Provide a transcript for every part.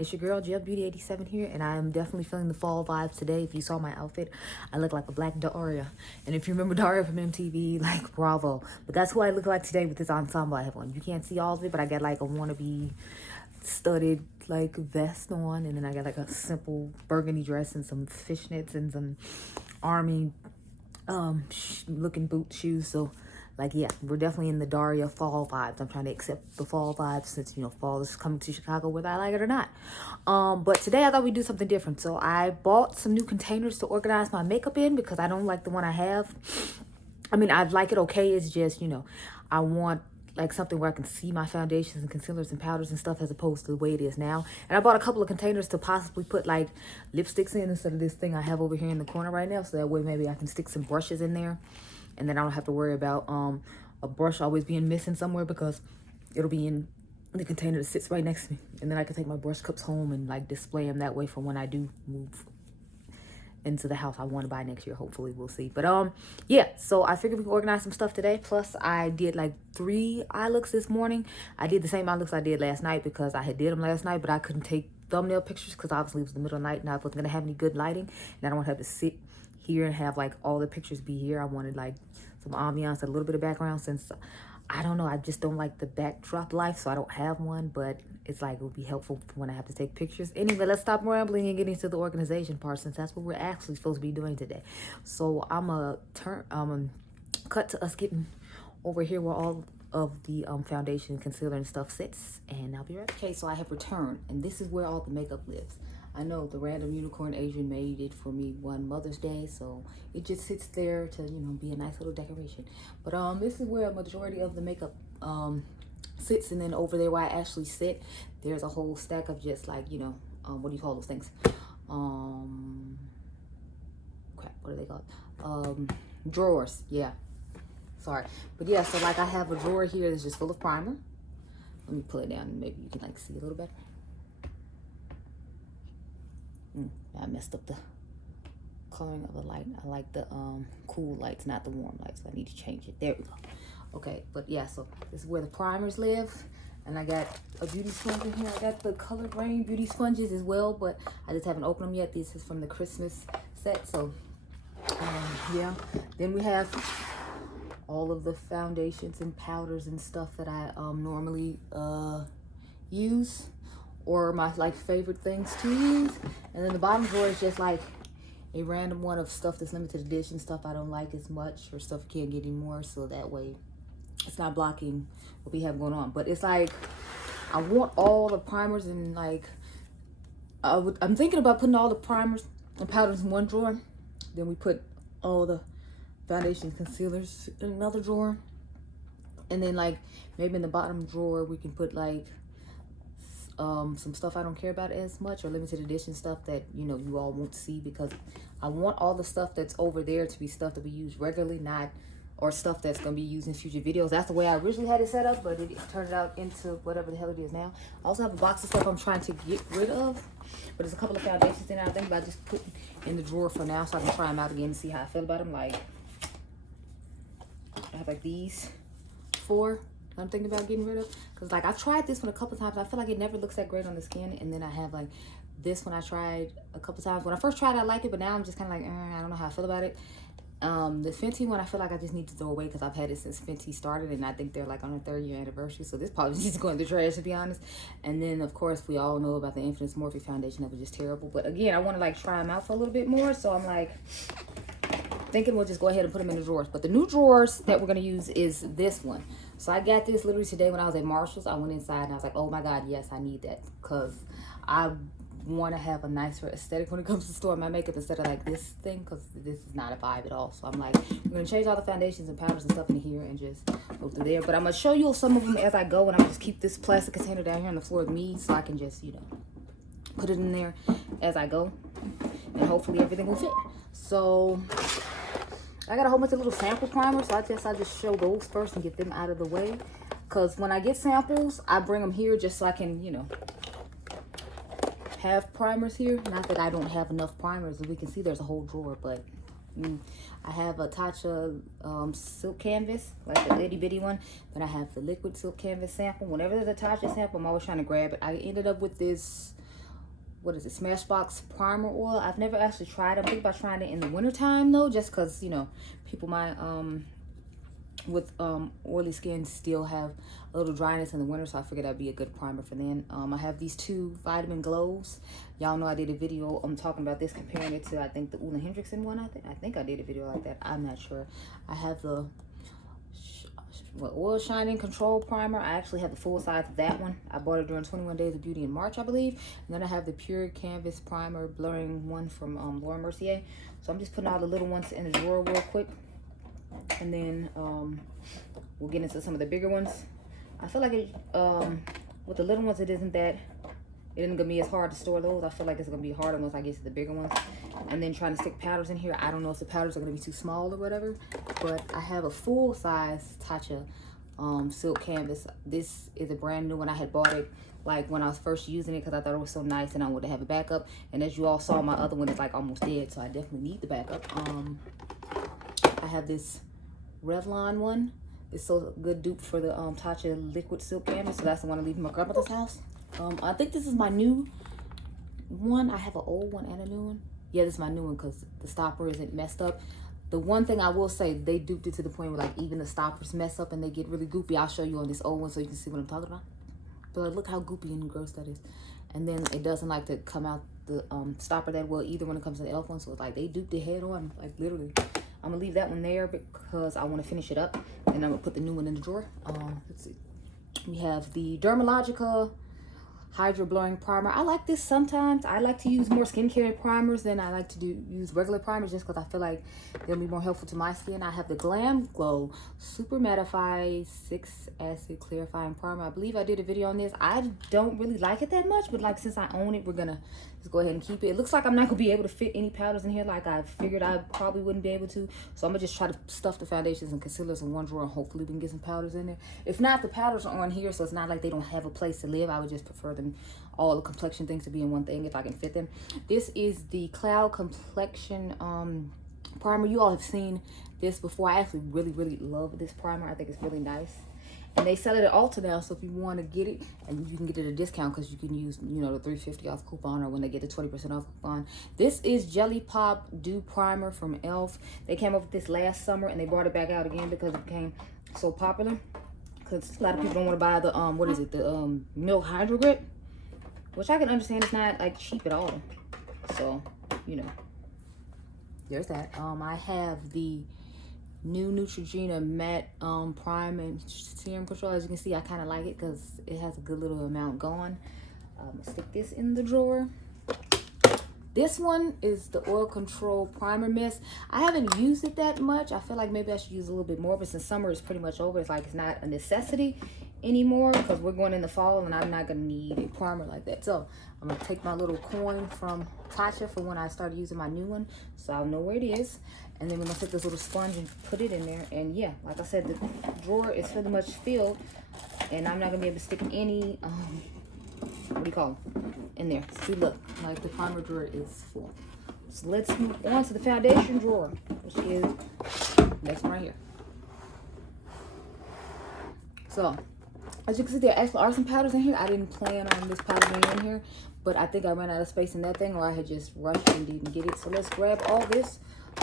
It's your girl Jill Beauty 87 here, and I am definitely feeling the fall vibes today. If you saw my outfit, I look like a black Daria, and if you remember Daria from MTV, like bravo. But that's who I look like today with this ensemble I have on. You can't see all of it, but I got like a wannabe studded like vest on, and then I got like a simple burgundy dress and some fishnets and some army looking boot shoes. So like, yeah, we're definitely in the Daria fall vibes. I'm trying to accept the fall vibes since, you know, fall is coming to Chicago whether I like it or not. But today I thought we'd do something different. So I bought some new containers to organize my makeup in because I don't like the one I have. I mean, I like it okay. It's just, you know, I want like something where I can see my foundations and concealers and powders and stuff as opposed to the way it is now. And I bought a couple of containers to possibly put like lipsticks in instead of this thing I have over here in the corner right now. So that way maybe I can stick some brushes in there. And then I don't have to worry about a brush always being missing somewhere because it'll be in the container that sits right next to me. And then I can take my brush cups home and like display them that way for when I do move into the house I want to buy next year. Hopefully, we'll see. But yeah, so I figured we could organize some stuff today. Plus I did like 3 eye looks this morning. I did the same eye looks I did last night because I had did them last night, but I couldn't take thumbnail pictures because obviously it was the middle of the night and I wasn't gonna have any good lighting, and I don't want to have to sit here and have like all the pictures be here. I wanted like some ambiance, a little bit of background, since I don't know, I just don't like the backdrop life, so I don't have one, but it's like it would be helpful when I have to take pictures. Anyway, let's stop rambling and get into the organization part, since that's what we're actually supposed to be doing today. So I'm gonna cut to us getting over here where all of the foundation, concealer, and stuff sits, and I'll be right back. Okay, so I have returned, and this is where all the makeup lives. I know the random unicorn Adrian made it for me one Mother's Day, so it just sits there to, you know, be a nice little decoration. But this is where a majority of the makeup sits, and then over there where I actually sit, there's a whole stack of just like, you know, what do you call those things? Crap, what are they called? Drawers, yeah. Sorry. But yeah, so like I have a drawer here that's just full of primer. Let me pull it down and maybe you can like see a little better. I messed up the coloring of the light. I like the cool lights, not the warm lights. I need to change it. There we go. Okay, but yeah, so this is where the primers live. And I got a beauty sponge in here. I got the Color Rain beauty sponges as well, but I just haven't opened them yet. This is from the Christmas set. So yeah. Then we have all of the foundations and powders and stuff that I normally use, or my like favorite things to use. And then the bottom drawer is just like a random one of stuff that's limited edition, stuff I don't like as much, or stuff you can't get anymore, so that way it's not blocking what we have going on. But it's like I want all the primers, and like I'm thinking about putting all the primers and powders in one drawer, then we put all the foundation concealers in another drawer, and then like maybe in the bottom drawer we can put like some stuff I don't care about as much, or limited edition stuff that, you know, you all won't see, because I want all the stuff that's over there to be stuff that we use regularly, not or stuff that's going to be used in future videos. That's the way I originally had it set up, but it turned out into whatever the hell it is now. I also have a box of stuff I'm trying to get rid of, but there's a couple of foundations in there I think about just putting in the drawer for now so I can try them out again and see how I feel about them. Like I have like these 4 I'm thinking about getting rid of, because like I've tried this one a couple times. I feel like it never looks that great on the skin. And then I have like this one I tried a couple times. When I first tried it, I liked it, but now I'm just kind of like I don't know how I feel about it. The Fenty one I feel like I just need to throw away because I've had it since Fenty started, and I think they're like on their 3rd year anniversary, so this probably needs to go in the trash, to be honest. And then of course we all know about the Infinite Morphe foundation that was just terrible, but again I want to like try them out for a little bit more, so I'm like thinking we'll just go ahead and put them in the drawers. But the new drawers that we're going to use is this one. So I got this literally today when I was at Marshall's. I went inside and I was like, oh my god, yes, I need that, because I want to have a nicer aesthetic when it comes to storing my makeup instead of like this thing, because this is not a vibe at all. So I'm like, I'm going to change all the foundations and powders and stuff in here and just go through there. But I'm going to show you some of them as I go, and I'm going to just keep this plastic container down here on the floor with me so I can just, you know, put it in there as I go, and hopefully everything will fit. So I got a whole bunch of little sample primers, so I just show those first and get them out of the way, because when I get samples I bring them here just so I can, you know, have primers here. Not that I don't have enough primers. As we can see, there's a whole drawer, but I have a Tatcha silk canvas, like the itty bitty one. Then I have the liquid silk canvas sample. Whenever there's a Tatcha sample, I'm always trying to grab it. I ended up with this what is it, Smashbox primer oil. I've never actually tried it. I'm thinking about trying it in the wintertime though, just because, you know, people might with oily skin still have a little dryness in the winter, so I figured that'd be a good primer for then. I have these two vitamin glows. Y'all know I did a video talking about this, comparing it to, I think, the Ulla Hendrickson one. I think I did a video like that. I'm not sure. I have the oil shining control primer. I actually have the full size of that one. I bought it during 21 Days of Beauty in March, I believe. And then I have the pure canvas primer blurring one from Laura Mercier. So I'm just putting all the little ones in the drawer real quick, and then we'll get into some of the bigger ones. I feel like it, with the little ones, it isn't gonna be as hard to store those. I feel like it's gonna be harder once I get to the bigger ones. And then trying to stick powders in here, I don't know if the powders are gonna be too small or whatever, but I have a full size Tatcha silk canvas. This is a brand new one. I had bought it like when I was first using it because I thought it was so nice and I wanted to have a backup. And as you all saw, my other one is like almost dead, so I definitely need the backup. I have this Revlon one. It's so good dupe for the Tatcha liquid silk canvas, so that's the one I leave in my grandmother's house. I think this is my new one. I have an old one and a new one. Yeah, this is my new one because the stopper isn't messed up. The one thing I will say, they duped it to the point where like even the stoppers mess up and they get really goopy. I'll show you on this old one so you can see what I'm talking about. But like, look how goopy and gross that is. And then it doesn't like to come out the stopper that well either when it comes to the elf one. So it's like they duped it head on, like literally. I'm gonna leave that one there because I want to finish it up, and I'm gonna put the new one in the drawer. Let's see. We have the Dermalogica Hydro Blurring Primer. I like this sometimes. I like to use more skincare primers than I like to use regular primers, just because I feel like they'll be more helpful to my skin. I have the Glam Glow Super Mattify 6 Acid Clarifying Primer. I believe I did a video on this. I don't really like it that much, but like since I own it, we're gonna just go ahead and keep it. It looks like I'm not gonna be able to fit any powders in here like I figured I probably wouldn't be able to. So I'm gonna just try to stuff the foundations and concealers in one drawer, and hopefully we can get some powders in there. If not, the powders are on here, so it's not like they don't have a place to live. I would just prefer them, all the complexion things, to be in one thing if I can fit them. This is the Cloud Complexion primer. You all have seen this before. I actually really love this primer. I think it's really nice. And they sell it at Ulta now, so if you want to get it, and you can get it at a discount because you can use, you know, the $3.50 off coupon, or when they get the 20% off coupon. This is Jelly Pop Dew Primer from e.l.f. They came up with this last summer, and they brought it back out again because it became so popular. Because a lot of people don't want to buy the, what is it, the Milk Hydro Grip, which I can understand it's not, like, cheap at all. So, you know, there's that. I have the new Neutrogena Matte Prime and Serum Control. As you can see, I kind of like it because it has a good little amount going. Stick this in the drawer. This one is the Oil Control Primer Mist. I haven't used it that much. I feel like maybe I should use a little bit more, but since summer is pretty much over, it's like it's not a necessity anymore because we're going in the fall and I'm not going to need a primer like that. So I'm going to take my little coin from Tatcha for when I start using my new one, so I'll know where it is. And then we're going to take this little sponge and put it in there. And yeah, like I said, the drawer is pretty much filled, and I'm not going to be able to stick any, what do you call them, in there. See, look, like the primer drawer is full. So let's move on to the foundation drawer, which is this one right here. So, as you can see, there actually are some powders in here. I didn't plan on this powder being in here, but I think I ran out of space in that thing, or I had just rushed and didn't get it. So let's grab all this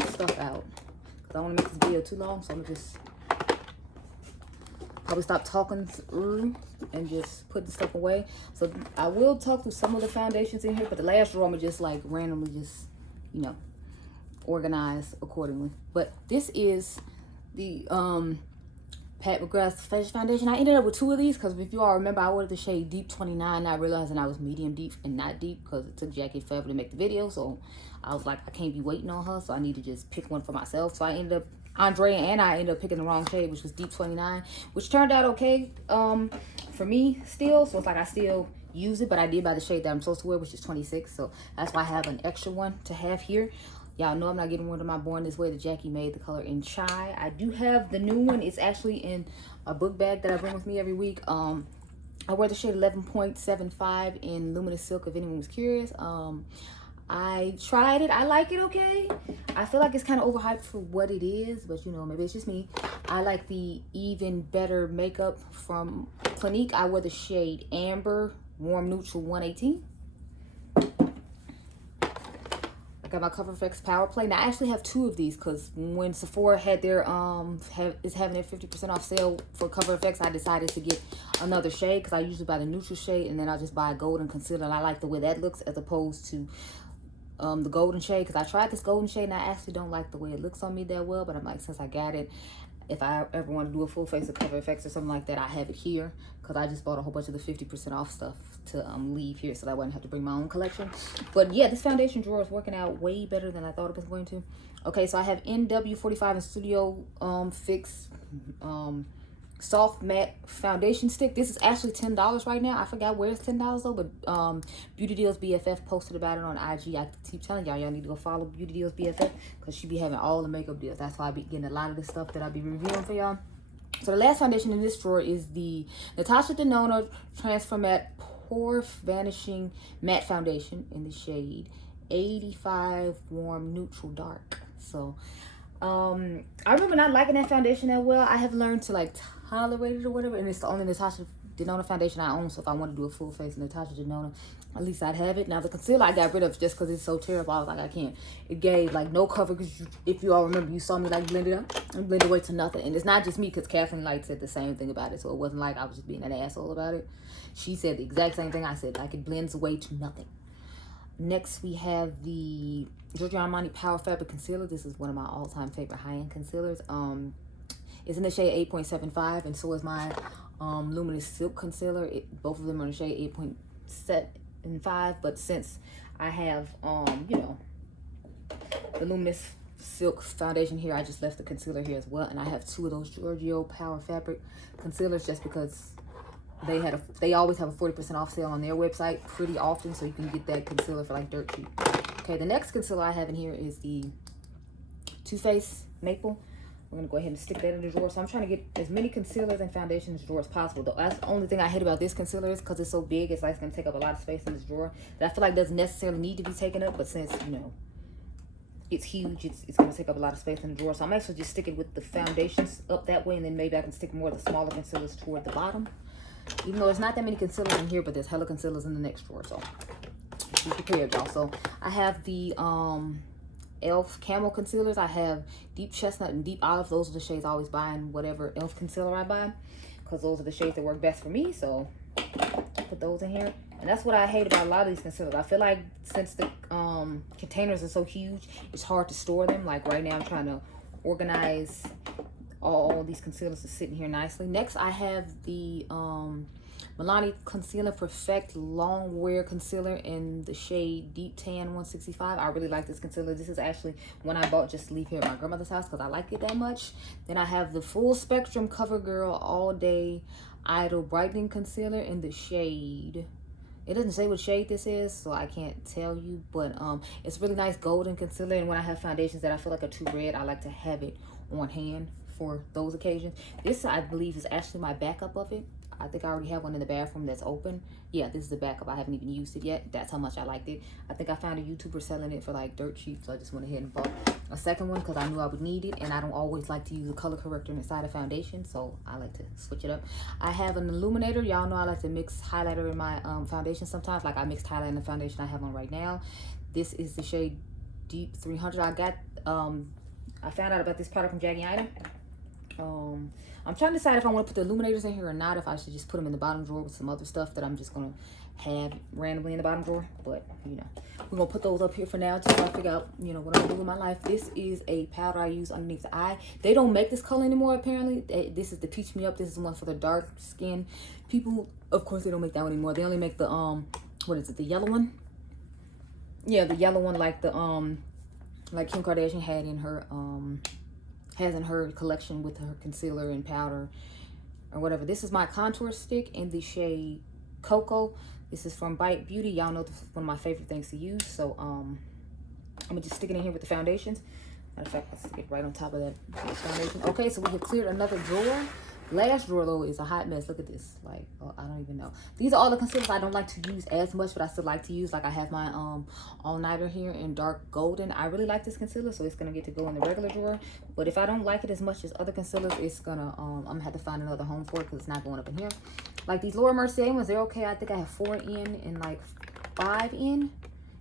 stuff out, because I don't want to make this video too long. So I'm going to just probably stop talking and just put the stuff away. So I will talk through some of the foundations in here, but the last drawer I'm going to just like randomly just, you know, organize accordingly. But this is the Pat McGrath's Face Foundation. I ended up with two of these because if you all remember, I ordered the shade Deep 29, not realizing I was medium deep and not deep because it took Jackie forever to make the video. So I was like, I can't be waiting on her, so I need to just pick one for myself. So I ended up, Andrea and I ended up picking the wrong shade, which was Deep 29, which turned out okay for me still. So it's like I still use it, but I did buy the shade that I'm supposed to wear, which is 26. So that's why I have an extra one to have here. Y'all know I'm not getting rid of my Born This Way that Jackie made, the color in Chai. I do have the new one. It's actually in a book bag that I bring with me every week. I wear the shade 11.75 in Luminous Silk, if anyone was curious. I tried it. I like it okay. I feel like it's kind of overhyped for what it is, but you know, maybe it's just me. I like the Even Better Makeup from Clinique. I wear the shade Amber Warm Neutral 118. I got my Cover FX Power Play. Now I actually have 2 of these because when Sephora had their is having their 50% off sale for Cover FX, I decided to get another shade because I usually buy the neutral shade and then I just buy a golden concealer, and I like the way that looks as opposed to the golden shade, because I tried this golden shade and I actually don't like the way it looks on me that well. But I'm like, since I got it, if I ever want to do a full face of Cover FX or something like that, I have it here because I just bought a whole bunch of the 50% off stuff to leave here so that I wouldn't have to bring my own collection. But yeah, this foundation drawer is working out way better than I thought it was going to. Okay, so I have NW45 and Studio Fix soft matte foundation stick. This is actually $10 right now. I forgot where it's $10 though, but Beauty Deals BFF posted about it on IG. I keep telling y'all need to go follow Beauty Deals BFF because she be having all the makeup deals. That's why I be getting a lot of the stuff that I be reviewing for y'all. So the last foundation in this drawer is the Natasha Denona Transfer Matte Pore Vanishing Matte Foundation in the shade 85 Warm Neutral Dark. So I remember not liking that foundation that well. I have learned to like tolerate it or whatever, and it's the only Natasha Denona foundation I own. So if I want to do a full face Natasha Denona, at least I'd have it. Now the concealer I got rid of just because it's so terrible. I was like, I can't. It gave like no cover because if you all remember, you saw me like blend it up and blend it away to nothing. And it's not just me because Kathleen Light said the same thing about it. So it wasn't like I was just being an asshole about it. She said the exact same thing I said, like it blends away to nothing. Next, we have the Giorgio Armani Power Fabric Concealer. This is one of my all-time favorite high-end concealers. It's in the shade 8.75, and so is my Luminous Silk Concealer. Both of them are in the shade 8.75, but since I have, you know, the Luminous Silk foundation here, I just left the concealer here as well, and I have 2 of those Giorgio Power Fabric Concealers just because they always have a 40% off sale on their website pretty often, so you can get that concealer for like dirt cheap. Okay, the next concealer I have in here is the Too Faced Maple. We're gonna go ahead and stick that in the drawer. So I'm trying to get as many concealers and foundations in the drawer as possible. Though that's the only thing I hate about this concealer is because it's so big, it's like it's gonna take up a lot of space in this drawer that I feel like doesn't necessarily need to be taken up, but since you know it's huge, it's gonna take up a lot of space in the drawer. So I'm actually just sticking with the foundations up that way, and then maybe I can stick more of the smaller concealers toward the bottom. Even though there's not that many concealers in here, but there's hella concealers in the next drawer, so be prepared, y'all. So I have the e.l.f. Camel Concealers. I have Deep Chestnut and Deep Olive. Those are the shades I always buy in whatever e.l.f. concealer I buy, because those are the shades that work best for me, so put those in here. And that's what I hate about a lot of these concealers. I feel like since the containers are so huge, it's hard to store them. Like right now, I'm trying to organize all these concealers are sitting here nicely. Next, I have the Milani Concealer Perfect Long Wear Concealer in the shade Deep Tan 165. I really like this concealer. This is actually one I bought just to leave here at my grandmother's house because I like it that much. Then I have the Full Spectrum CoverGirl All Day Idol Brightening Concealer in the shade, it doesn't say what shade this is, so I can't tell you, but it's really nice golden concealer. And when I have foundations that I feel like are too red, I like to have it on hand for those occasions. This, I believe, is actually my backup of it. I think I already have one in the bathroom that's open. Yeah, this is the backup. I haven't even used it yet. That's how much I liked it. I think I found a YouTuber selling it for like dirt cheap, so I just went ahead and bought a second one because I knew I would need it, and I don't always like to use a color corrector inside a foundation, so I like to switch it up. I have an illuminator. Y'all know I like to mix highlighter in my foundation sometimes. Like I mixed highlighter in the foundation I have on right now. This is the shade Deep 300. I found out about this product from Jackie Ida. I'm trying to decide if I want to put the illuminators in here or not, if I should just put them in the bottom drawer with some other stuff that I'm just going to have randomly in the bottom drawer. But, you know, we're going to put those up here for now until I figure out, you know, what I'm going to do with my life. This is a powder I use underneath the eye. They don't make this color anymore, apparently. This is the Peach Me Up. This is the one for the dark skin people. Of course, they don't make that one anymore. They only make the, what is it, the yellow one? Yeah, the yellow one like the, like Kim Kardashian had in her, has in her collection with her concealer and powder or whatever. This is my contour stick in the shade Cocoa. This is from Bite Beauty. Y'all know this is one of my favorite things to use. So I'm gonna just stick it in here with the foundations. Matter of fact, let's stick it right on top of that foundation. Okay, so we have cleared another drawer. Last drawer though is a hot mess. Look at this. Like, oh, I don't even know. These are all the concealers I don't like to use as much, but I still like to use. Like I have my all-nighter here in dark golden. I really like this concealer, so it's gonna get to go in the regular drawer. But if I don't like it as much as other concealers, it's gonna I'm gonna have to find another home for it because it's not going up in here. Like these Laura Mercier ones, they're okay. I think I have 4 in and like 5 in.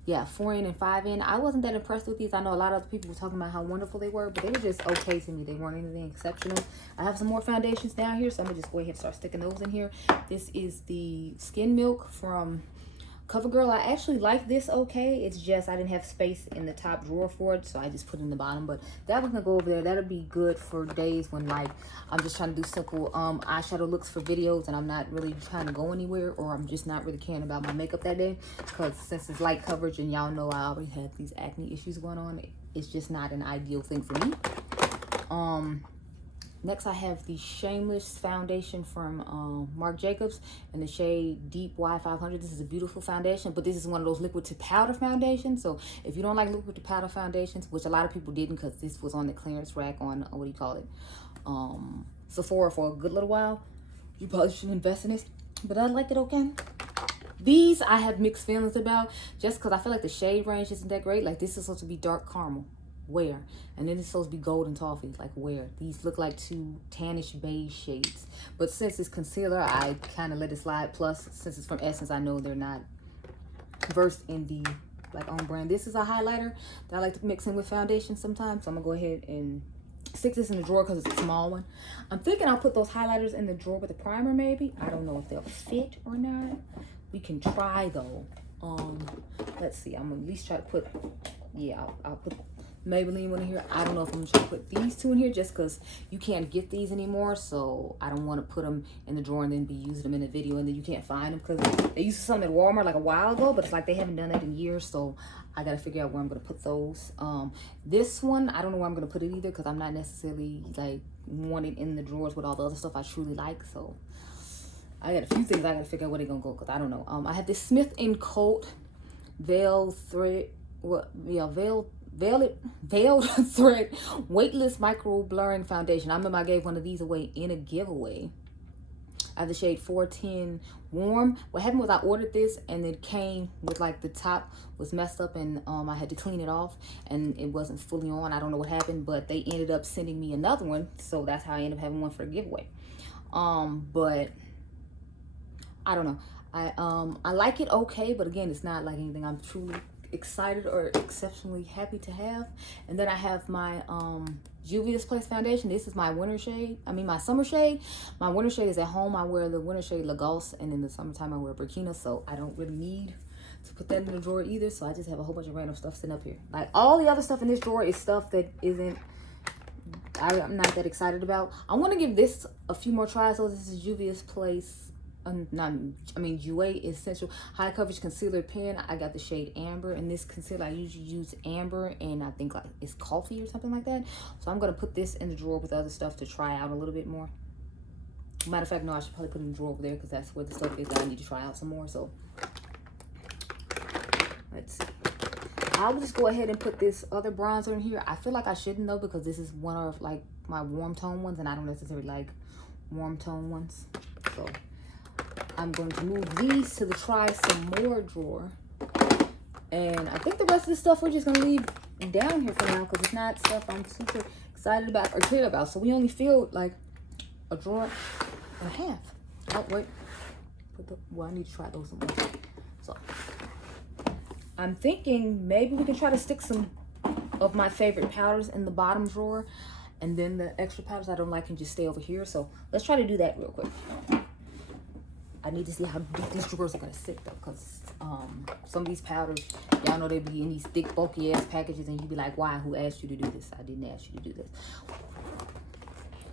yeah, 4 in and 5 in. I wasn't that impressed with these. I know a lot of other people were talking about how wonderful they were, but they were just okay to me. They weren't anything exceptional. I have some more foundations down here, so I'm gonna just go ahead and start sticking those in here. This is the Skin Milk from CoverGirl. I actually like this okay. It's just I didn't have space in the top drawer for it, so I just put it in the bottom. But that one's gonna go over there. That'll be good for days when like I'm just trying to do simple eyeshadow looks for videos and I'm not really trying to go anywhere, or I'm just not really caring about my makeup that day. Because since it's light coverage and y'all know I already have these acne issues going on, it's just not an ideal thing for me. Next, I have the Shameless foundation from Marc Jacobs in the shade Deep Y500. This is a beautiful foundation, but this is one of those liquid to powder foundations. So if you don't like liquid to powder foundations, which a lot of people didn't because this was on the clearance rack on, what do you call it, Sephora for a good little while, you probably shouldn't invest in this, but I like it okay. These I have mixed feelings about just because I feel like the shade range isn't that great. Like this is supposed to be dark caramel. Where? And then it's supposed to be golden toffee. Like where? These look like two tannish beige shades. But since it's concealer, I kind of let it slide. Plus, since it's from Essence, I know they're not versed in the like on brand. This is a highlighter that I like to mix in with foundation sometimes. So I'm gonna go ahead and stick this in the drawer because it's a small one. I'm thinking I'll put those highlighters in the drawer with the primer maybe. I don't know if they'll fit or not. We can try though. Let's see. I'm gonna at least try to put, yeah, I'll put Maybelline one in here. I don't know if I'm gonna try to put these two in here just because you can't get these anymore, so I don't want to put them in the drawer and then be using them in a video and then you can't find them because they used to sell them at Walmart like a while ago, but it's like they haven't done that in years, so I gotta figure out where I'm gonna put those. This one I don't know where I'm gonna put it either because I'm not necessarily like wanting in the drawers with all the other stuff I truly like, so I got a few things I gotta figure out where they're gonna go because I don't know. I have this Smith & Colt veiled thread weightless micro blurring foundation. I remember I gave one of these away in a giveaway. I have the shade 410 warm. What happened was I ordered this and it came with like the top was messed up and I had to clean it off and it wasn't fully on. I don't know what happened, but they ended up sending me another one, so that's how I ended up having one for a giveaway. But I don't know. I like it okay, but again, it's not like anything I'm truly excited or exceptionally happy to have. And then I have my Juvia's Place foundation. This is my winter shade. I mean my summer shade. My winter shade is at home. I wear the winter shade Lagos, and in the summertime I wear Burkina, so I don't really need to put that in the drawer either. So I just have a whole bunch of random stuff sitting up here. Like all the other stuff in this drawer is stuff that isn't, I'm not that excited about. I want to give this a few more tries. So this is Juvia's Place Jouer Essential High Coverage Concealer Pen. I got the shade Amber, and this concealer I usually use Amber and I think like it's coffee or something like that. So I'm gonna put this in the drawer with other stuff to try out a little bit more. Matter of fact, no, I should probably put it in the drawer over there because that's where the stuff is that I need to try out some more. So let's see. I'll just go ahead and put this other bronzer in here. I feel like I shouldn't though because this is one of like my warm tone ones and I don't necessarily like warm tone ones. So I'm going to move these to the try some more drawer. And I think the rest of the stuff we're just going to leave down here for now because it's not stuff I'm super excited about or clear about. So we only filled like a drawer and a half. Oh, wait. Well, I need to try those some more. So I'm thinking maybe we can try to stick some of my favorite powders in the bottom drawer. And then the extra powders I don't like can just stay over here. So let's try to do that real quick. I need to see how deep these drawers are gonna sit though, because some of these powders, y'all know they be in these thick, bulky ass packages, and you be like, why? Who asked you to do this? I didn't ask you to do this.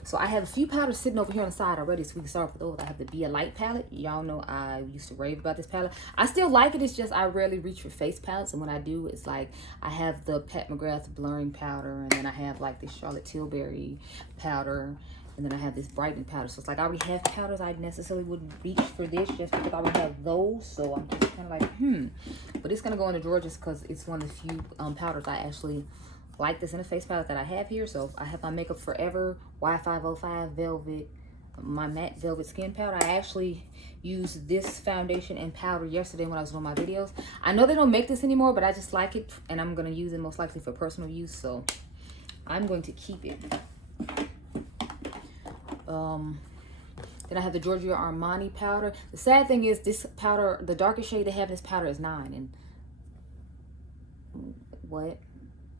So I have a few powders sitting over here on the side already, so we can start with those. I have the Be a Light palette. Y'all know I used to rave about this palette. I still like it. It's just I rarely reach for face palettes, and when I do, it's like I have the Pat McGrath blurring powder, and then I have like this Charlotte Tilbury powder. And then I have this brightening powder. So it's like I already have powders. I necessarily wouldn't reach for this just because I already have those. So I'm just kind of like, But it's going to go in the drawer just because it's one of the few powders I actually like this in a face palette that I have here. So I have my Makeup Forever Y505 Velvet, my matte velvet skin powder. I actually used this foundation and powder yesterday when I was doing my videos. I know they don't make this anymore, but I just like it. And I'm going to use it most likely for personal use. So I'm going to keep it. Then I have the Giorgio Armani powder. The sad thing is this powder, the darkest shade they have in this powder is 9, and What?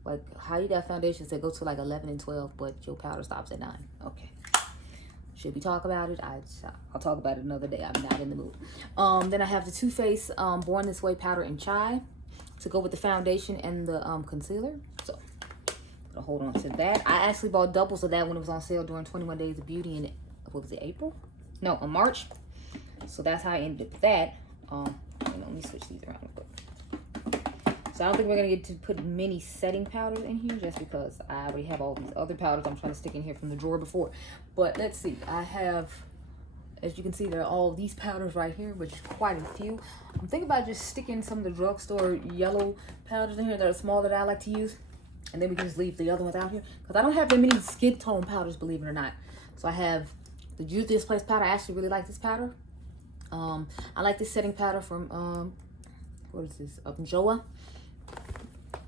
Like, how you got foundations that go to like 11 and 12, but your powder stops at 9? Okay. Should we talk about it? I'll talk about it another day. I'm not in the mood. Then I have the Too Faced Born This Way powder in chai to go with the foundation and the concealer. So I'm gonna hold on to that. I actually bought doubles of that when it was on sale during 21 Days of Beauty in, what was it, April? No, in March. So that's how I ended up with that. Let me switch these around real quick. So I don't think we're gonna get to put many setting powders in here just because I already have all these other powders I'm trying to stick in here from the drawer before. But let's see, I have, as you can see, there are all these powders right here, which is quite a few. I'm thinking about just sticking some of the drugstore yellow powders in here that are small that I like to use. And then we can just leave the other ones out here. Because I don't have that many skin tone powders, believe it or not. So I have the Use This Place powder. I actually really like this powder. I like this setting powder from, what is this, Joa.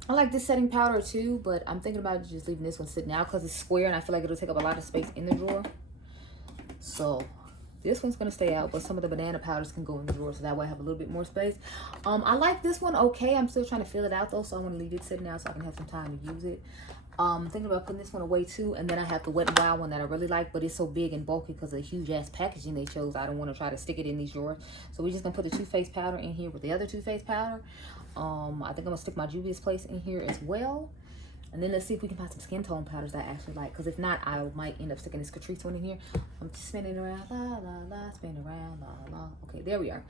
I like this setting powder too, but I'm thinking about just leaving this one sitting out because it's square and I feel like it'll take up a lot of space in the drawer. So this one's gonna stay out, but some of the banana powders can go in the drawer, so that way I have a little bit more space. I like this one okay. I'm still trying to fill it out though, so I want to leave it sitting out so I can have some time to use it. Thinking about putting this one away too, and then I have the Wet n Wild one that I really like, but it's so big and bulky because of the huge ass packaging they chose. I don't want to try to stick it in these drawers, so we're just gonna put the Too Faced powder in here with the other Too Faced powder. I think I'm gonna stick my Juvia's Place in here as well, and then let's see if we can find some skin tone powders that I actually like, because if not, I might end up sticking this Catrice one in here. I'm just spinning around, la la la, spinning around, la la. Okay, there we are.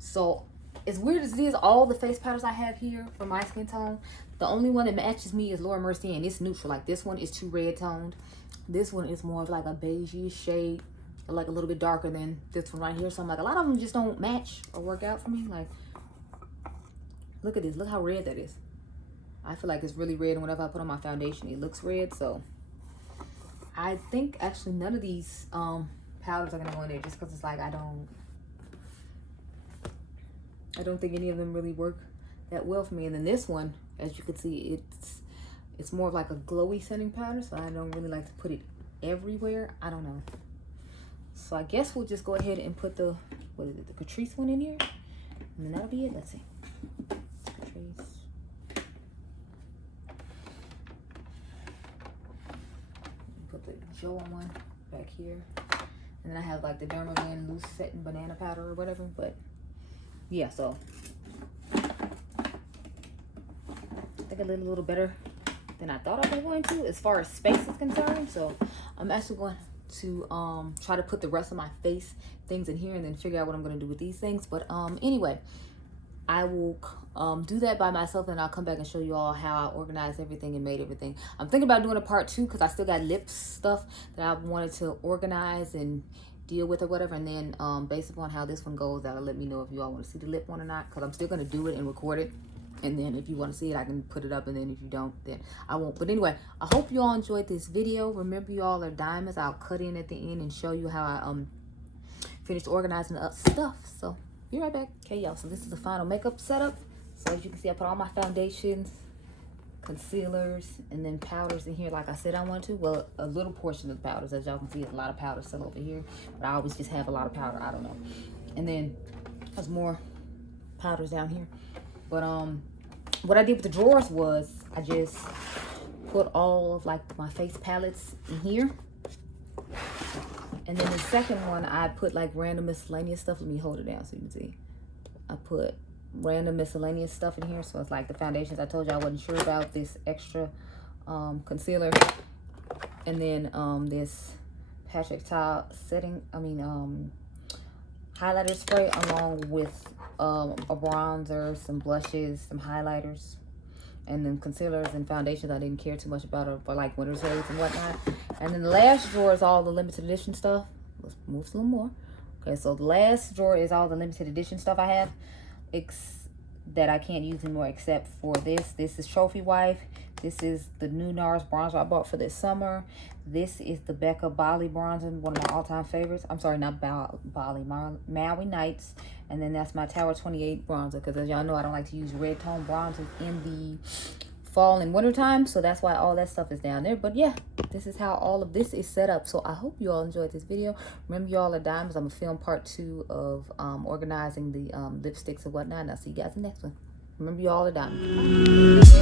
So as weird as it is, all the face powders I have here for my skin tone, the only one that matches me is Laura Mercier, and it's neutral. Like this one is too red toned. This one is more of like a beigeish shade, like a little bit darker than this one right here. So I'm like, a lot of them just don't match or work out for me. Like, look at this. Look how red that is. I feel like it's really red, and whenever I put on my foundation, it looks red. So I think actually none of these powders are gonna go in there just because it's like I don't think any of them really work that well for me. And then this one, as you can see, it's more of like a glowy setting powder, so I don't really like to put it everywhere. I don't know. So I guess we'll just go ahead and put the, what is it, the Catrice one in here, and then that'll be it. Let's see. Catrice. Put the Joa one back here, and then I have like the Dermavan loose setting banana powder or whatever. But yeah, so I think I did a little better than I thought I was going to as far as space is concerned. So I'm actually going to try to put the rest of my face things in here and then figure out what I'm going to do with these things. But anyway, I will do that by myself, and I'll come back and show you all how I organized everything and made everything. I'm thinking about doing a part 2 because I still got lip stuff that I wanted to organize and deal with or whatever, and then based upon how this one goes, that'll let me know if you all want to see the lip one or not, because I'm still going to do it and record it, and then if you want to see it, I can put it up, and then if you don't, then I won't. But anyway, I hope you all enjoyed this video. Remember, you all are diamonds. I'll cut in at the end and show you how I finished organizing the stuff. So be right back. Okay, y'all, so this is the final makeup setup. So as you can see, I put all my foundations, concealers, and then powders in here like I said I wanted to. Well, a little portion of the powders. As y'all can see, there's a lot of powder still over here, but I always just have a lot of powder. I don't know. And then there's more powders down here. But what I did with the drawers was I just put all of like my face palettes in here. And then the second one, I put like random miscellaneous stuff. Let me hold it down so you can see. I put random miscellaneous stuff in here. So it's like the foundations I told you I wasn't sure about, this extra concealer, and then this Patrick Tile highlighter spray, along with a bronzer, some blushes, some highlighters, and then concealers and foundations I didn't care too much about, for like winter shades and whatnot. And then the last drawer is all the limited edition stuff. Let's move a little more. Okay, so the last drawer is all the limited edition stuff I have that I can't use anymore except for this. This is Trophy Wife. This is the new NARS bronzer I bought for this summer. This is the Becca Bali bronzer, one of my all-time favorites. I'm sorry, not Bali, Maui Nights. And then that's my Tower 28 bronzer, because as y'all know, I don't like to use red tone bronzers in the fall and winter time, so that's why all that stuff is down there. But yeah, this is how all of this is set up. So I hope you all enjoyed this video. Remember, you all are diamonds. I'm gonna film part 2 of organizing the lipsticks and whatnot, and I'll see you guys in the next one. Remember, you all are diamonds.